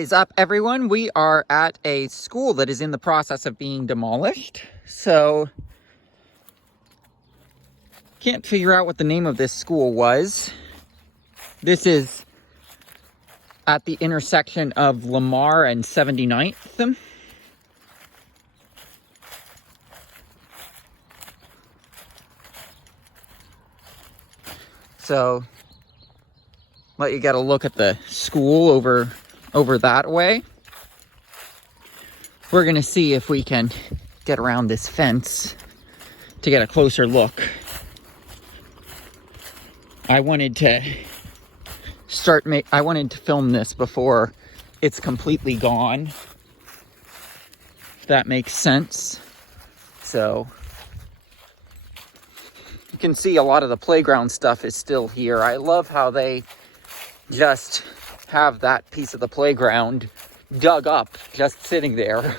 What is up, everyone? We are at a school that is in the process of being demolished. So, can't figure out what the name of this school was. This is at the intersection of Lamar and 79th. So, let you get a look at the school over that way. We're gonna see if we can get around this fence to get a closer look. I wanted to film this before it's completely gone, if that makes sense. So you can see a lot of the playground stuff is still here. I love how they just have that piece of the playground dug up, just sitting there.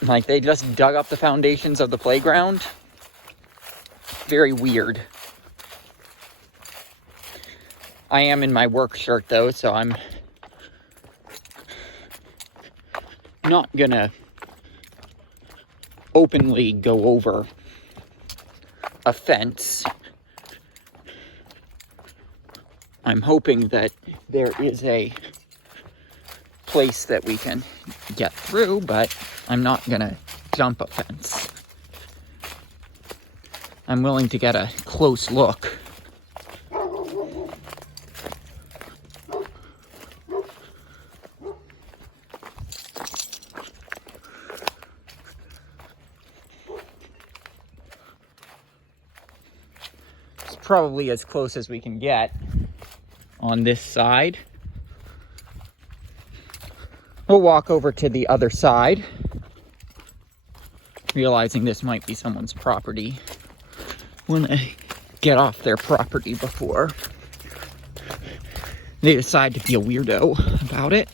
Like, they just dug up the foundations of the playground. Very weird. I am in my work shirt, though, so I'm not gonna openly go over a fence. I'm hoping that there is a place that we can get through, but I'm not gonna jump a fence. I'm willing to get a close look. It's probably as close as we can get on this side. We'll walk over to the other side, realizing this might be someone's property. When they get off their property before they decide to be a weirdo about it.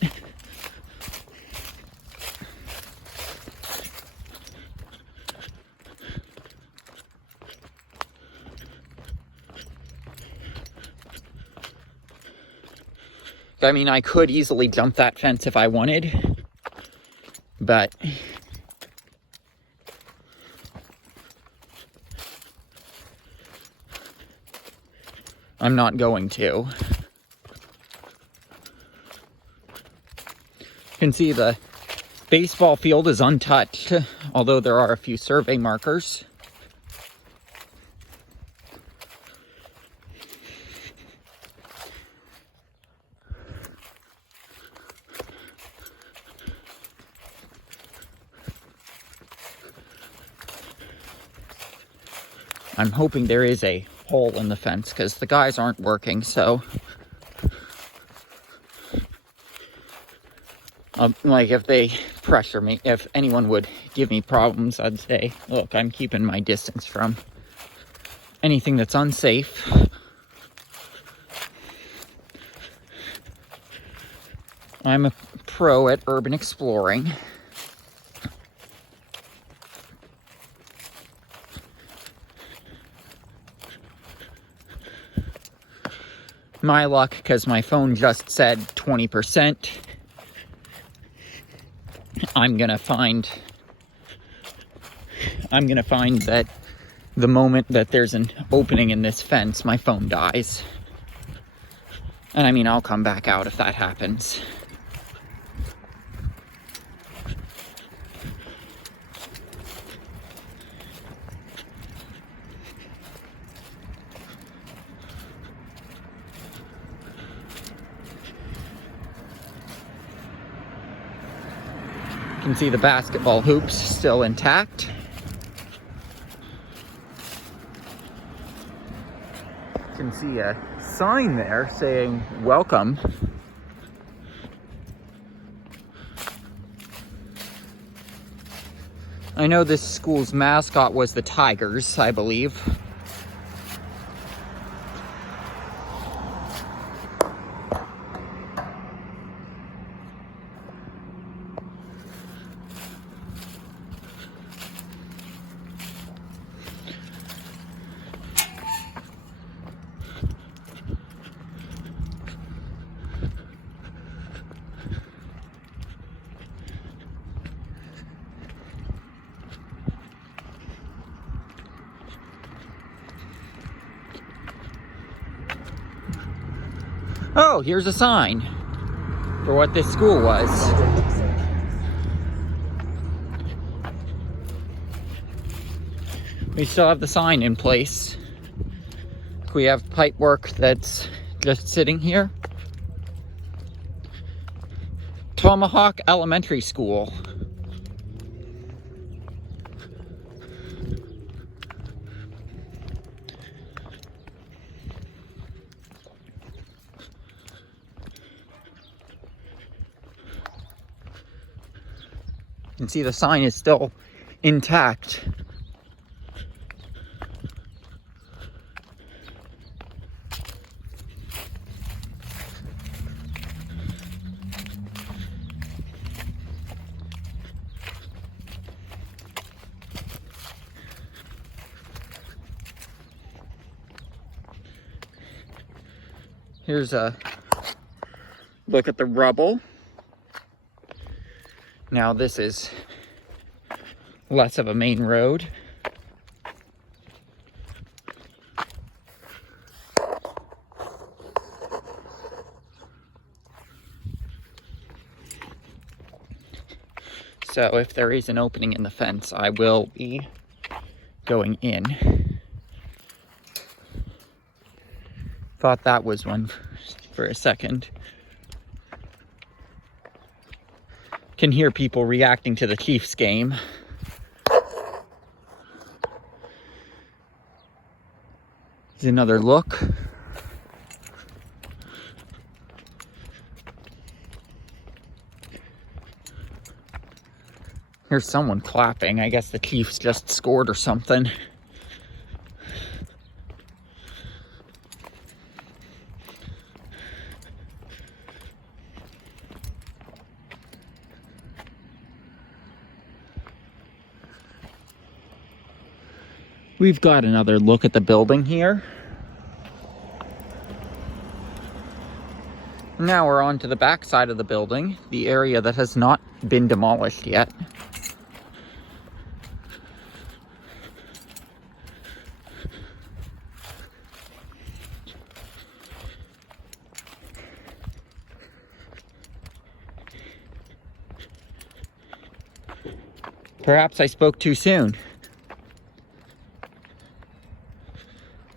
I mean, I could easily jump that fence if I wanted, but I'm not going to. You can see the baseball field is untouched, although there are a few survey markers. I'm hoping there is a hole in the fence because the guys aren't working, so like, if they pressure me, if anyone would give me problems, I'd say, look, I'm keeping my distance from anything that's unsafe. I'm a pro at urban exploring. My luck, because my phone just said 20%. I'm gonna find that the moment that there's an opening in this fence, my phone dies. And I mean, I'll come back out if that happens. You can see the basketball hoops still intact. You can see a sign there saying welcome. I know this school's mascot was the Tigers, I believe. Oh, here's a sign for what this school was. We still have the sign in place. We have pipe work that's just sitting here. Tomahawk Elementary School. You can see the sign is still intact. Here's a look at the rubble. Now this is less of a main road. So if there is an opening in the fence, I will be going in. Thought that was one for a second. Can hear people reacting to the Chiefs game. Here's another look. Here's someone clapping. I guess the Chiefs just scored or something. We've got another look at the building here. Now we're on to the back side of the building, the area that has not been demolished yet. Perhaps I spoke too soon.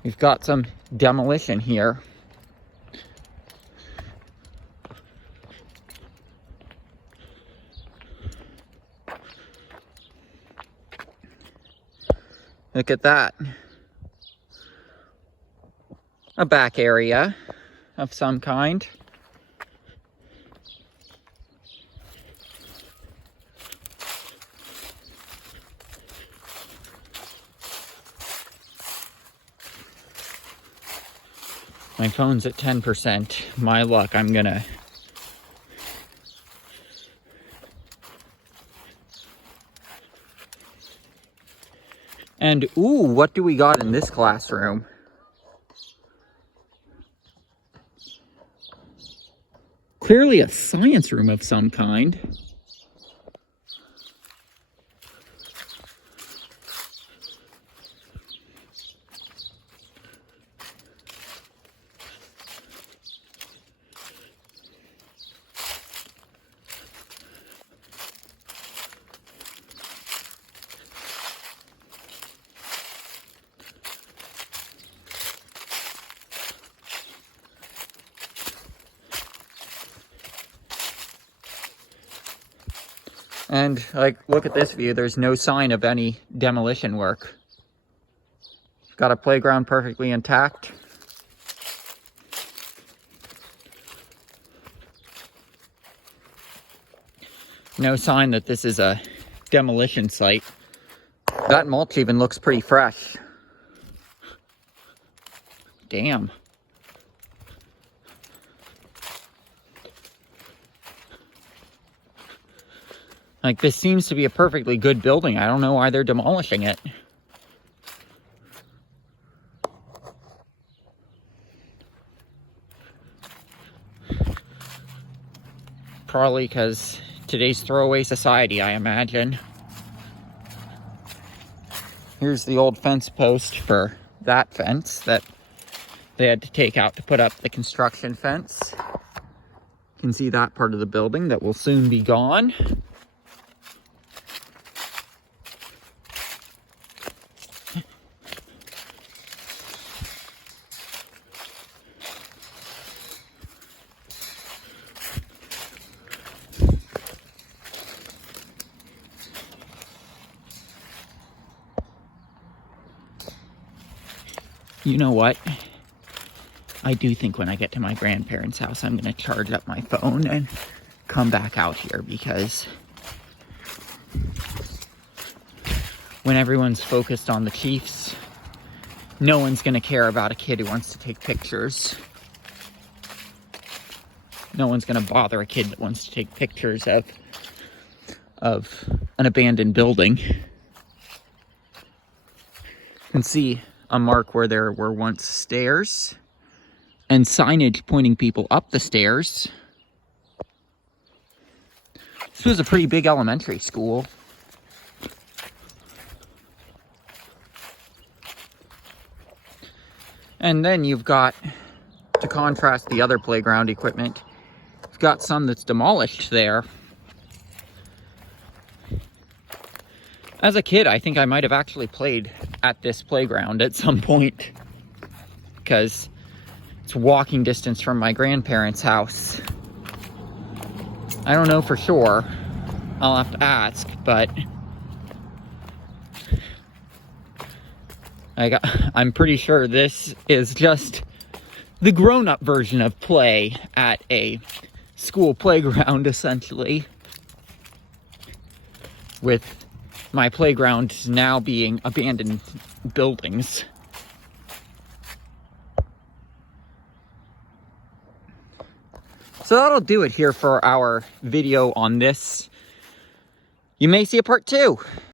We've got some demolition here. Look at that. A back area of some kind. My phone's at 10%. My luck, I'm gonna... And, ooh, what do we got in this classroom? Clearly a science room of some kind. And, like, look at this view. There's no sign of any demolition work. Got a playground perfectly intact. No sign that this is a demolition site. That mulch even looks pretty fresh. Damn. Like, this seems to be a perfectly good building. I don't know why they're demolishing it. Probably because today's throwaway society, I imagine. Here's the old fence post for that fence that they had to take out to put up the construction fence. You can see that part of the building that will soon be gone. You know what? I do think when I get to my grandparents' house, I'm going to charge up my phone and come back out here, because when everyone's focused on the Chiefs, no one's going to care about a kid who wants to take pictures. No one's going to bother a kid that wants to take pictures of an abandoned building. You can see a mark where there were once stairs and signage pointing people up the stairs. This was a pretty big elementary school. And then you've got, to contrast the other playground equipment, you've got some that's demolished there. As a kid, I think I might have actually played at this playground at some point, because it's walking distance from my grandparents' house. I don't know for sure. I'll have to ask, but I'm pretty sure this is just the grown-up version of play at a school playground, essentially, with my playground now being abandoned buildings. So that'll do it here for our video on this. You may see a part 2.